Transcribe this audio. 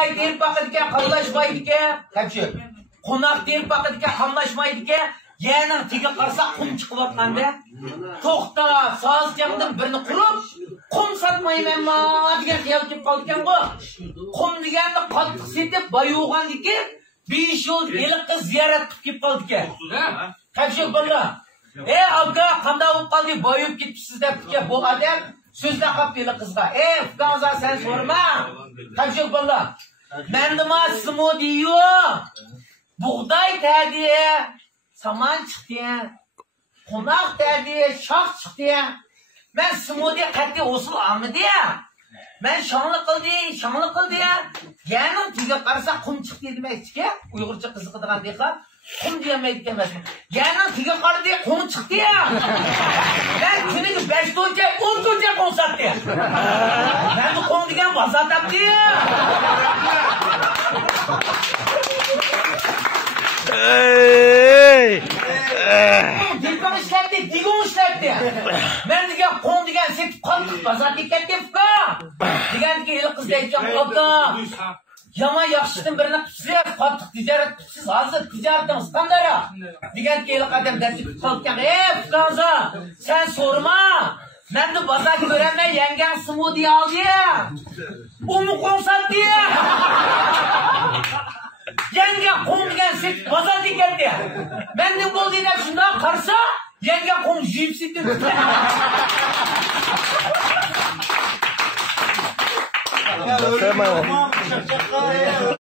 buğday terip bakıdike kallaşmaydıke. Hemşire. Konak terip bakıdike kallaşmaydıke. Yeğenin teki qarsa kum çıkıp atqanda. To'xta, saz jamdan birini qurib, kum satmayman ma degan xayol kelib qoldi ekan bu. Kum deganni qattiq setib bayuğan ekan, 5 yil eliq qiz ziyorat qilib kelib qoldi ekan. Qancha bo'ldi? Aka, qanday bo'lib qoldi? Bayup ketibsiz deb ekan bu odam so'zda qolib eliq qizga. Fuqaza sen so'rama. Qancha bo'ldi? Mendima simo diyo. Buğday terdiye, saman çıktı, konak terdiye, şah çıktı. Ben smoothie qattiq usul almadı ya. Ben şanlı qildi ya. Yanım tüge qarasa qum çıktı demekçi. Uyg'urcha qiziqadigan deyqa. Qum demaydi emasmi? Yanım tüge qaradi qum çıktı ya. Ben kuniga 5 to'cha, 10 to'cha qum satdi. Ben bu qum degan bozor topdi ya. Dilpan işlepti, digon işlepti. Ben degan qon degan setib qoldik, bozor ketdi fuqa. Deganki eli qiz aytgan qoldi. Yama yaxshidan birini qilsiz, qattiq tijorat qilsiz, hozir tijoratingiz qanday? Deganki eli qadam dasib qolgan. Fuqaza, sen so'rama. Men de bozor ko'raman, yangan smoothie oldi. Uni qon satdi. Yenge qum degan set bozorga keldi. Menning bo'ldilar shunday qarsa, yenge qum yeyib setdi.